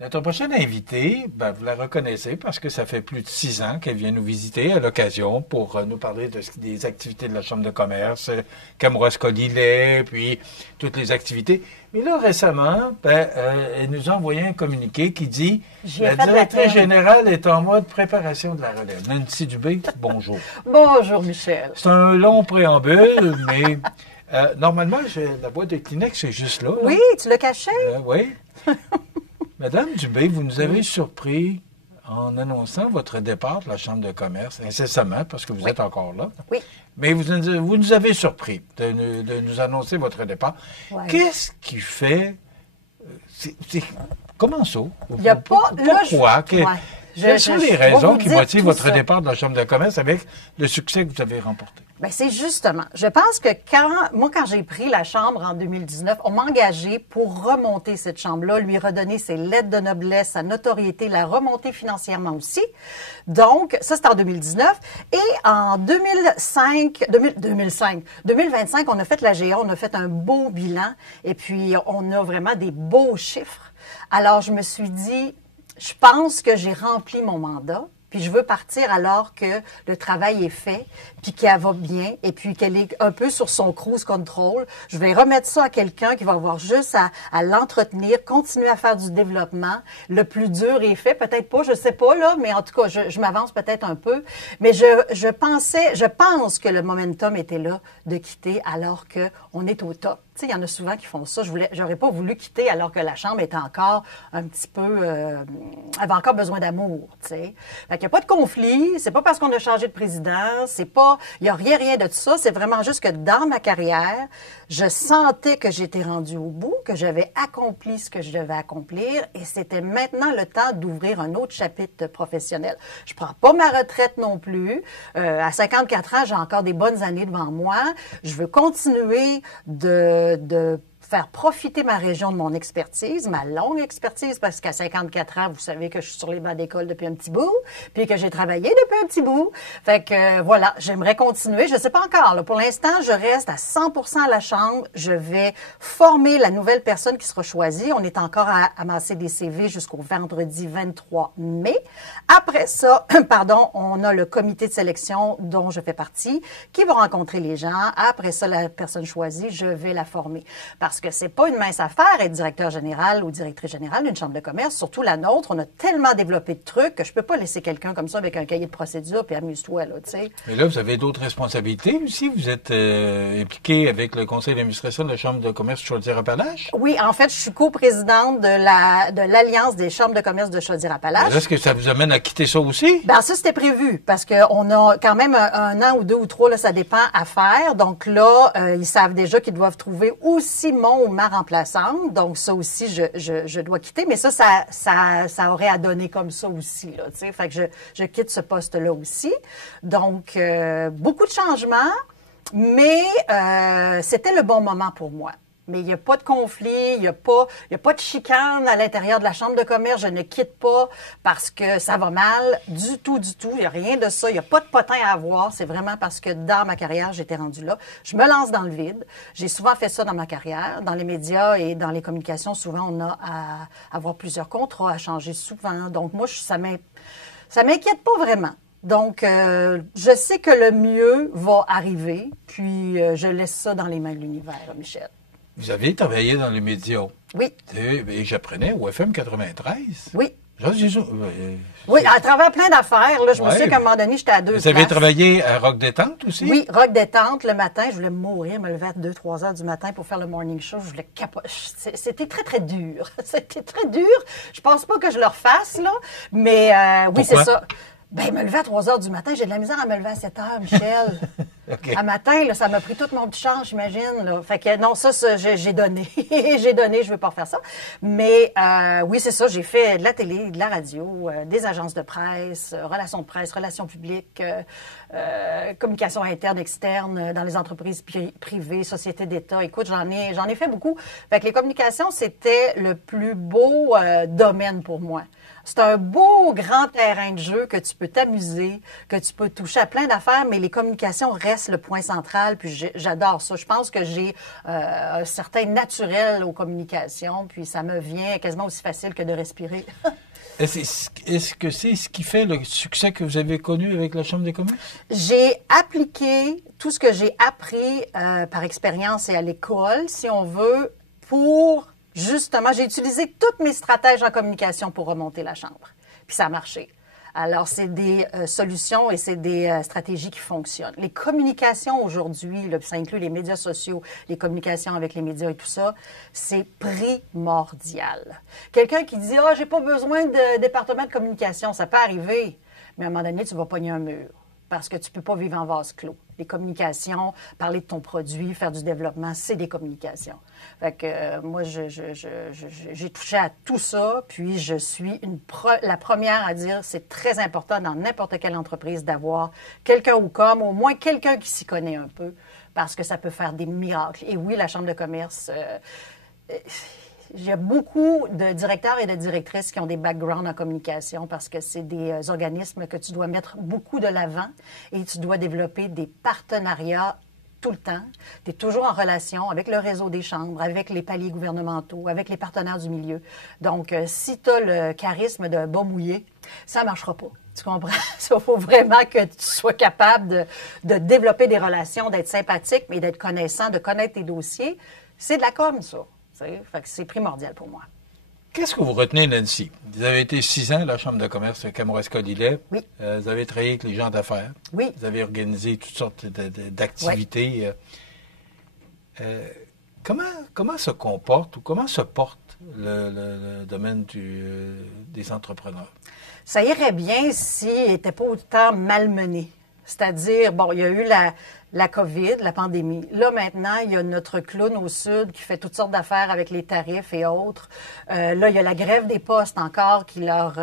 Notre prochaine invitée, ben, vous la reconnaissez parce que ça fait plus de 6 ans qu'elle vient nous visiter à l'occasion pour nous parler des activités de la Chambre de commerce, Kamouraska-Lillet, puis toutes les activités. Mais là, récemment, elle nous a envoyé un communiqué qui dit « La directrice générale est en mode préparation de la relève ». Nancy Dubé, bonjour. Bonjour, Michel. C'est un long préambule, mais normalement, la boîte de Kleenex est juste là. Oui, tu l'as caché? Oui. Madame Dubé, vous nous avez surpris en annonçant votre départ de la Chambre de commerce, incessamment, parce que vous êtes encore là. Oui. Mais vous nous avez surpris de nous annoncer votre départ. Ouais. Qu'est-ce qui fait... comment ça? Il n'y a pas... Pourquoi? Quelles sont les raisons qui motivent votre départ de la Chambre de commerce avec le succès que vous avez remporté? Bien, c'est justement. Je pense que quand j'ai pris la Chambre en 2019, on m'a engagé pour remonter cette Chambre-là, lui redonner ses lettres de noblesse, sa notoriété, la remonter financièrement aussi. Donc, ça, c'était en 2019. Et en 2025, on a fait la GA, on a fait un beau bilan et puis on a vraiment des beaux chiffres. Alors, je me suis dit, je pense que j'ai rempli mon mandat. Puis je veux partir alors que le travail est fait, puis qu'elle va bien, et puis qu'elle est un peu sur son cruise control. Je vais remettre ça à quelqu'un qui va avoir juste à l'entretenir, continuer à faire du développement. Le plus dur est fait, peut-être pas, je sais pas là, mais en tout cas, je m'avance peut-être un peu. Mais je pense que le momentum était là de quitter alors que on est au top. Tu sais, il y en a souvent qui font ça. J'aurais pas voulu quitter alors que la Chambre était encore un petit peu, avait encore besoin d'amour, tu sais. Fait qu'il n'y a pas de conflit. C'est pas parce qu'on a changé de président. Il y a rien de tout ça. C'est vraiment juste que dans ma carrière, je sentais que j'étais rendue au bout, que j'avais accompli ce que je devais accomplir et c'était maintenant le temps d'ouvrir un autre chapitre professionnel. Je prends pas ma retraite non plus. À 54 ans, j'ai encore des bonnes années devant moi. Je veux continuer de faire profiter ma région de mon expertise, ma longue expertise, parce qu'à 54 ans, vous savez que je suis sur les bancs d'école depuis un petit bout, puis que j'ai travaillé depuis un petit bout. Fait que voilà, j'aimerais continuer. Je sais pas encore. Là. Pour l'instant, je reste à 100% à la Chambre. Je vais former la nouvelle personne qui sera choisie. On est encore à amasser des CV jusqu'au vendredi 23 mai. Après ça, on a le comité de sélection dont je fais partie, qui va rencontrer les gens. Après ça, la personne choisie, je vais la former. Parce que c'est pas une mince affaire être directeur général ou directrice générale d'une chambre de commerce, surtout la nôtre. On a tellement développé de trucs que je peux pas laisser quelqu'un comme ça avec un cahier de procédure puis amuse-toi, là, tu sais. Mais là, vous avez d'autres responsabilités aussi. Vous êtes impliqué avec le conseil d'administration de la Chambre de commerce de Chaudière-Appalaches? Oui, en fait, je suis coprésidente de l'Alliance des chambres de commerce de Chaudière-Appalaches. Est-ce que ça vous amène à quitter ça aussi? Ben ça, c'était prévu parce qu'on a quand même un an ou 2 ou 3, là, ça dépend, à faire. Donc là, ils savent déjà qu'ils doivent trouver aussi mon ou ma remplaçante. Donc ça aussi, je dois quitter. Mais ça aurait à donner comme ça aussi, là, tu sais. Fait que je quitte ce poste-là aussi. Donc, beaucoup de changements, mais c'était le bon moment pour moi. Mais il n'y a pas de conflit, il y a pas de chicane à l'intérieur de la Chambre de commerce. Je ne quitte pas parce que ça va mal du tout. Il n'y a rien de ça. Il n'y a pas de potin à avoir. C'est vraiment parce que dans ma carrière, j'étais rendue là. Je me lance dans le vide. J'ai souvent fait ça dans ma carrière. Dans les médias et dans les communications, souvent, on a à avoir plusieurs contrats, à changer souvent. Donc, moi, ça m'inquiète pas vraiment. Donc, je sais que le mieux va arriver. Puis, je laisse ça dans les mains de l'univers, Michel. Vous avez travaillé dans les médias. Oui. Et j'apprenais au FM 93. Oui. Oui, à travers plein d'affaires. Là, je me souviens qu'à un moment donné, j'étais à 2 places. Vous avez travaillé à Rock Détente aussi? Oui, Rock Détente, le matin. Je voulais mourir, me lever à 2-3 heures du matin pour faire le morning show. Je voulais capoter. C'était très, très dur. C'était très dur. Je pense pas que je le refasse, là. Mais oui, c'est ça. Ben, me lever à 3 heures du matin, j'ai de la misère à me lever à 7 heures, Michel. Okay. À matin, là, ça m'a pris tout mon petit change, j'imagine. Là. Fait que non, ça j'ai donné. J'ai donné, je veux pas refaire ça. Mais oui, c'est ça, j'ai fait de la télé, de la radio, des agences de presse, relations publiques, communication interne, externe, dans les entreprises privées, sociétés d'État. Écoute, j'en ai fait beaucoup. Fait que les communications, c'était le plus beau domaine pour moi. C'est un beau grand terrain de jeu que tu peux t'amuser, que tu peux toucher à plein d'affaires, mais les communications restent le point central, puis j'adore ça. Je pense que j'ai un certain naturel aux communications, puis ça me vient quasiment aussi facile que de respirer. Est-ce que c'est ce qui fait le succès que vous avez connu avec la Chambre des commerces? J'ai appliqué tout ce que j'ai appris par expérience et à l'école, si on veut, pour justement, j'ai utilisé toutes mes stratèges en communication pour remonter la Chambre. Puis ça a marché. Alors, c'est des solutions et c'est des stratégies qui fonctionnent. Les communications aujourd'hui, ça inclut les médias sociaux, les communications avec les médias et tout ça, c'est primordial. Quelqu'un qui dit « Ah, j'ai pas besoin de département de communication », ça peut arriver, mais à un moment donné, tu vas pogner un mur parce que tu peux pas vivre en vase clos. Les communications, parler de ton produit, faire du développement, c'est des communications. Fait que moi, j'ai touché à tout ça, puis je suis la première à dire c'est très important dans n'importe quelle entreprise d'avoir quelqu'un au moins quelqu'un qui s'y connaît un peu, parce que ça peut faire des miracles. Et oui, la Chambre de commerce... Il y a beaucoup de directeurs et de directrices qui ont des backgrounds en communication parce que c'est des organismes que tu dois mettre beaucoup de l'avant et tu dois développer des partenariats tout le temps. Tu es toujours en relation avec le réseau des chambres, avec les paliers gouvernementaux, avec les partenaires du milieu. Donc, si tu as le charisme de bas mouillé, ça ne marchera pas. Tu comprends? Il faut vraiment que tu sois capable de développer des relations, d'être sympathique, mais d'être connaissant, de connaître tes dossiers. C'est de la com, ça. Fait que c'est primordial pour moi. Qu'est-ce que vous retenez, Nancy? Vous avez été 6 ans à la Chambre de commerce de Kamouraska-Lillet. Oui. Vous avez travaillé avec les gens d'affaires. Oui. Vous avez organisé toutes sortes d'activités. Oui. Comment se comporte ou comment se porte le domaine des entrepreneurs? Ça irait bien s'il n'était pas autant malmené. C'est-à-dire, bon, il y a eu la COVID, la pandémie. Là, maintenant, il y a notre clown au sud qui fait toutes sortes d'affaires avec les tarifs et autres. Là, il y a la grève des postes encore qui leur...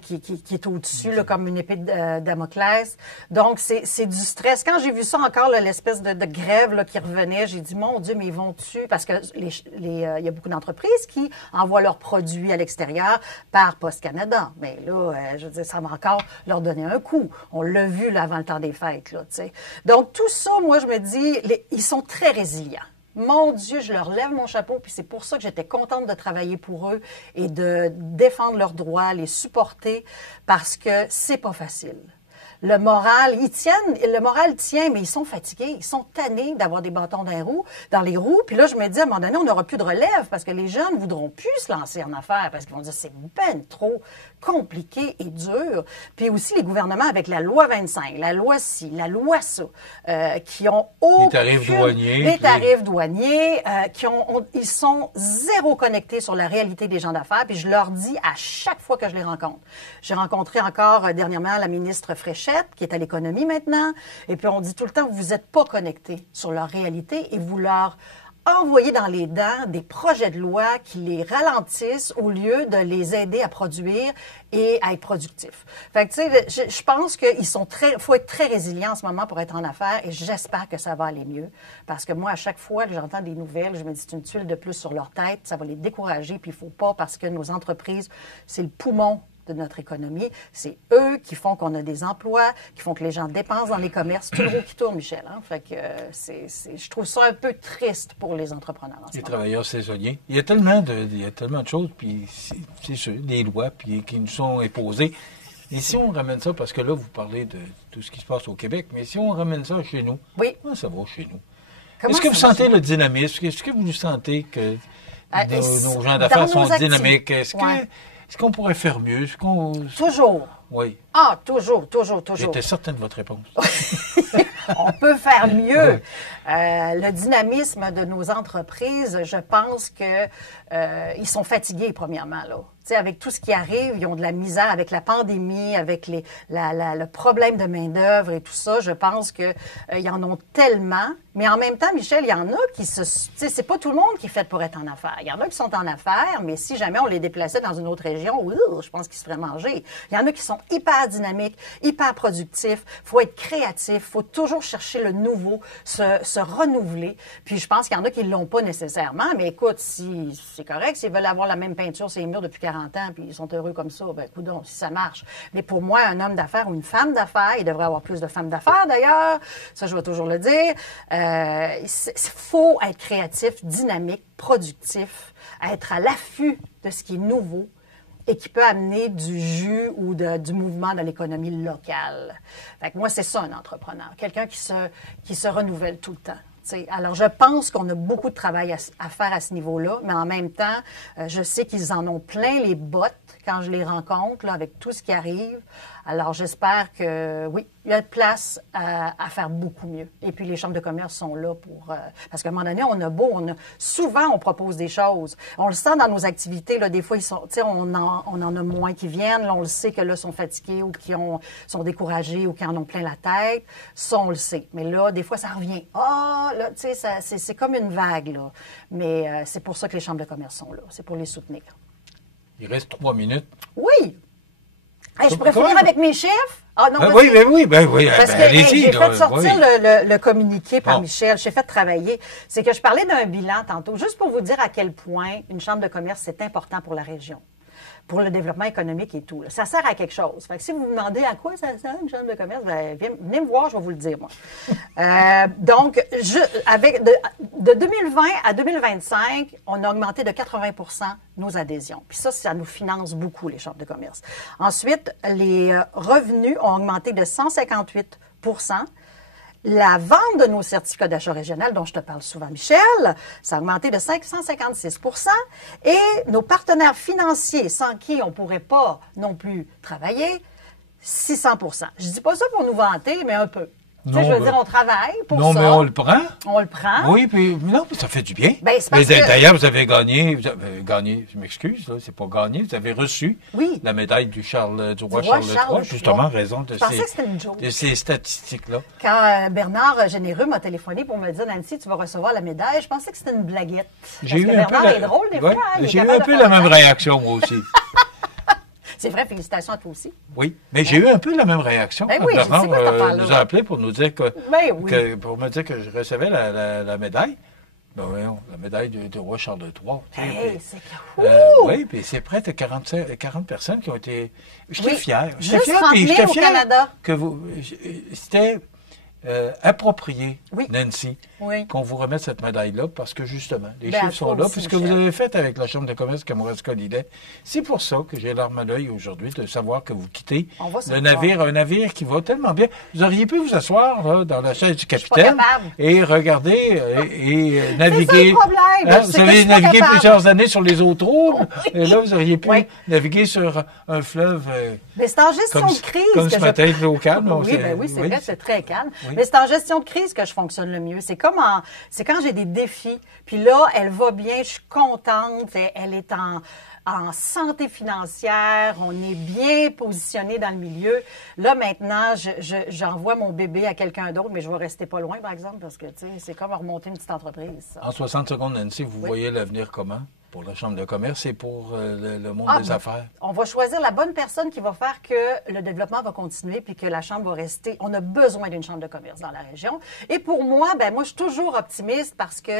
qui est au-dessus, là, comme une épée de Damoclès. Donc, c'est du stress. Quand j'ai vu ça encore, là, l'espèce de grève là, qui revenait, j'ai dit, mon Dieu, mais ils vont-tu? Parce que il y a beaucoup d'entreprises qui envoient leurs produits à l'extérieur par Poste Canada. Mais là, je veux dire, ça va encore leur donner un coup. On l'a vu là, avant le temps des fêtes. Là, t'sais. Donc, tout ça, moi, je me dis, ils sont très résilients. Mon Dieu, je leur lève mon chapeau, puis c'est pour ça que j'étais contente de travailler pour eux et de défendre leurs droits, les supporter, parce que c'est pas facile. Le moral tient, mais ils sont fatigués, ils sont tannés d'avoir des bâtons dans les roues. Puis là, je me dis, à un moment donné, on n'aura plus de relève parce que les jeunes ne voudront plus se lancer en affaires parce qu'ils vont dire, c'est ben trop compliqué et dur. Puis aussi les gouvernements avec la loi 25, la loi ci, la loi ça, qui ont les tarifs douaniers. Les tarifs douaniers, ils sont zéro connectés sur la réalité des gens d'affaires. Puis je leur dis à chaque fois que je les rencontre. J'ai rencontré encore dernièrement la ministre Fréchette, qui est à l'économie maintenant. Et puis on dit tout le temps, vous n'êtes pas connectés sur leur réalité et vous leur envoyer dans les dents des projets de loi qui les ralentissent au lieu de les aider à produire et à être productifs. Fait que, tu sais, je pense faut être très résilient en ce moment pour être en affaires et j'espère que ça va aller mieux. Parce que moi, à chaque fois que j'entends des nouvelles, je me dis, c'est une tuile de plus sur leur tête, ça va les décourager, puis il faut pas parce que nos entreprises, c'est le poumon de notre économie. C'est eux qui font qu'on a des emplois, qui font que les gens dépensent dans les commerces. C'est tout le roue qui tourne, Michel. Hein? Fait que je trouve ça un peu triste pour les entrepreneurs. Les travailleurs saisonniers. Il y a tellement de choses, puis c'est sûr, des lois puis, qui nous sont imposées. Et si on ramène ça, parce que là, vous parlez de tout ce qui se passe au Québec, mais si on ramène ça chez nous, oui. Comment ça va chez nous? Est-ce que vous sentez le dynamisme? Est-ce que vous sentez que nos gens d'affaires sont dynamiques? Est-ce qu'on pourrait faire mieux? Toujours. Oui. Ah, toujours. J'étais certaine de votre réponse. On peut faire mieux. Le dynamisme de nos entreprises, je pense que ils sont fatigués, premièrement, là. Tu sais, avec tout ce qui arrive, ils ont de la misère avec la pandémie, avec le problème de main-d'œuvre et tout ça. Je pense que ils en ont tellement. Mais en même temps, Michel, il y en a qui tu sais, c'est pas tout le monde qui est fait pour être en affaires. Il y en a qui sont en affaires, mais si jamais on les déplaçait dans une autre région, je pense qu'ils se feraient manger. Il y en a qui sont hyper dynamiques, hyper productifs. Faut être créatif. Faut toujours chercher le nouveau, se renouveler. Puis je pense qu'il y en a qui l'ont pas nécessairement. Mais écoute, si c'est correct. S'ils veulent avoir la même peinture sur les murs depuis 40 ans, puis ils sont heureux comme ça, ben coudonc, si ça marche. Mais pour moi, un homme d'affaires ou une femme d'affaires, il devrait avoir plus de femmes d'affaires d'ailleurs, ça je vais toujours le dire, il faut être créatif, dynamique, productif, être à l'affût de ce qui est nouveau et qui peut amener du jus ou du mouvement dans l'économie locale. Fait que moi, c'est ça un entrepreneur, quelqu'un qui se renouvelle tout le temps. T'sais, alors, je pense qu'on a beaucoup de travail à faire à ce niveau-là, mais en même temps, je sais qu'ils en ont plein les bottes quand je les rencontre, là, avec tout ce qui arrive. Alors, j'espère que, oui, il y a de place à faire beaucoup mieux. Et puis, les chambres de commerce sont là pour... parce qu'à un moment donné, souvent, on propose des choses. On le sent dans nos activités, là, des fois, on en a moins qui viennent. Là, on le sait que là, sont fatigués ou qui sont découragés ou qui en ont plein la tête. Ça, on le sait. Mais là, des fois, ça revient. Là, tu sais, c'est comme une vague, là. Mais c'est pour ça que les chambres de commerce sont là. C'est pour les soutenir. Il reste 3 minutes. Oui! Hey, je pourrais finir avec mes chiffres? Ah non, oui. Parce que j'ai fait sortir le communiqué par Michel. J'ai fait travailler. C'est que je parlais d'un bilan tantôt, juste pour vous dire à quel point une chambre de commerce, c'est important pour la région, pour le développement économique et tout. Là. Ça sert à quelque chose. Fait que si vous vous demandez à quoi ça sert une chambre de commerce, ben, venez me voir, je vais vous le dire, moi. Donc, de 2020 à 2025, on a augmenté de 80 nos adhésions. Puis ça nous finance beaucoup, les chambres de commerce. Ensuite, les revenus ont augmenté de 158 La vente de nos certificats d'achat régional, dont je te parle souvent, Michel, ça a augmenté de 556 et nos partenaires financiers, sans qui on ne pourrait pas non plus travailler, 600 Je dis pas ça pour nous vanter, mais un peu. Tu sais, je veux dire, on travaille pour ça. Non, mais on le prend. On le prend. Oui, puis non, ça fait du bien. Ben, c'est parce que... D'ailleurs, vous avez gagné, je m'excuse, là, c'est pas gagné, vous avez reçu la médaille du roi Charles III, justement, en raison de ces statistiques-là. Quand Bernard Généreux m'a téléphoné pour me dire, Nancy, tu vas recevoir la médaille, je pensais que c'était une blaguette. Bernard est drôle, des fois. Hein, j'ai eu un peu la même réaction, moi aussi. C'est vrai, félicitations à toi aussi. Oui, mais j'ai eu un peu la même réaction. Ben oui, Bernard nous a appelé pour nous dire pour me dire que je recevais la médaille. Ben voyons, la médaille du roi Charles III. Hey, c'est oui, puis c'est près de 40 personnes qui ont été... J'étais fier. J'étais fier, puis j'étais fier Canada. C'était approprié, Nancy, oui. qu'on vous remette cette médaille-là, parce que justement, les chiffres sont là, aussi, puisque vous avez fait avec la Chambre de commerce Kamouraska-Lillet. C'est pour ça que j'ai l'arme à l'œil aujourd'hui de savoir que vous quittez un navire qui va tellement bien. Vous auriez pu vous asseoir là, dans la chaise du capitaine et regarder et naviguer. C'est ça le problème. Vous avez navigué plusieurs années sur les eaux troubles, et là, vous auriez pu naviguer sur un fleuve mais c'est en gestion de crise comme ce matin, au calme. Oui, c'est vrai, c'est très calme. Oui. Mais c'est en gestion de crise que je fonctionne le mieux. C'est c'est quand j'ai des défis. Puis là, elle va bien, je suis contente. Elle est en santé financière. On est bien positionné dans le milieu. Là, maintenant, j'envoie mon bébé à quelqu'un d'autre, mais je vais rester pas loin, par exemple, parce que, tu sais, c'est comme remonter une petite entreprise. Ça. En 60 secondes, Nancy, vous voyez l'avenir comment? Pour la Chambre de commerce et pour le monde des affaires? On va choisir la bonne personne qui va faire que le développement va continuer puis que la Chambre va rester. On a besoin d'une Chambre de commerce dans la région. Et pour moi, moi, je suis toujours optimiste parce que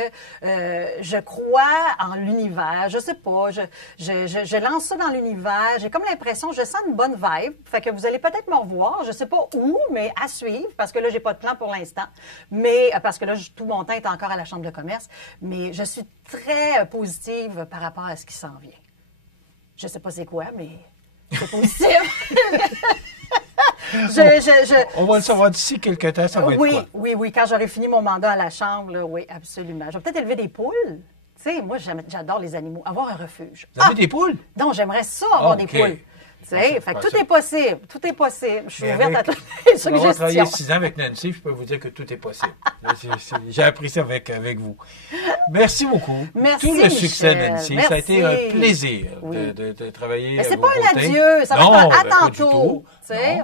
je crois en l'univers. Je sais pas, je lance ça dans l'univers. J'ai comme l'impression, je sens une bonne vibe. Fait que vous allez peut-être me revoir. Je sais pas où, mais à suivre parce que là, j'ai pas de plan pour l'instant. Mais parce que là, tout mon temps est encore à la Chambre de commerce. Mais je suis très positive par rapport à ce qui s'en vient. Je sais pas c'est quoi, mais c'est positif. On va le savoir d'ici quelques temps, ça va être quoi? Oui, quand j'aurai fini mon mandat à la Chambre, là, oui, absolument. Je vais peut-être élever des poules. Tu sais, moi, j'adore les animaux. Avoir un refuge. Vous avez des poules? Non, j'aimerais ça, avoir des poules. Tu sais, fait que tout est possible. Tout est possible. Je suis ouverte à toutes les suggestions. On va travailler 6 ans avec Nancy, je peux vous dire que tout est possible. J'ai appris ça avec vous. Merci beaucoup. Merci, tout le Michel. succès, Nancy. Merci. Ça a été un plaisir de travailler. Mais c'est pas un adieu, ça va être un à tantôt.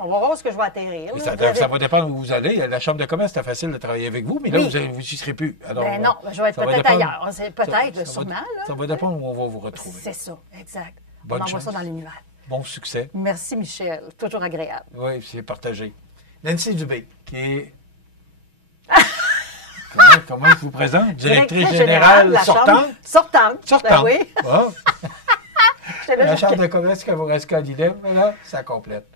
On va voir ce que je vais atterrir. Ça va dépendre où vous allez. La Chambre de commerce, c'est facile de travailler avec vous, mais là, vous n'y serez plus. Alors, non, je vais être peut-être ailleurs. Peut-être, sûrement. Ça va dépendre où on va vous retrouver. C'est ça, exact. Bonne on envoie ça dans l'univers. Bon succès. Merci, Michel. Toujours agréable. Oui, c'est partagé. Nancy Dubé, qui est... Comment Comment je vous présente? Directrice générale de la sortante? Chambre. Sortante. Sortante. Ben oui. Bon. J'étais là, La je- Chambre de commerce Kamouraska-Lillet, voilà, ça complète.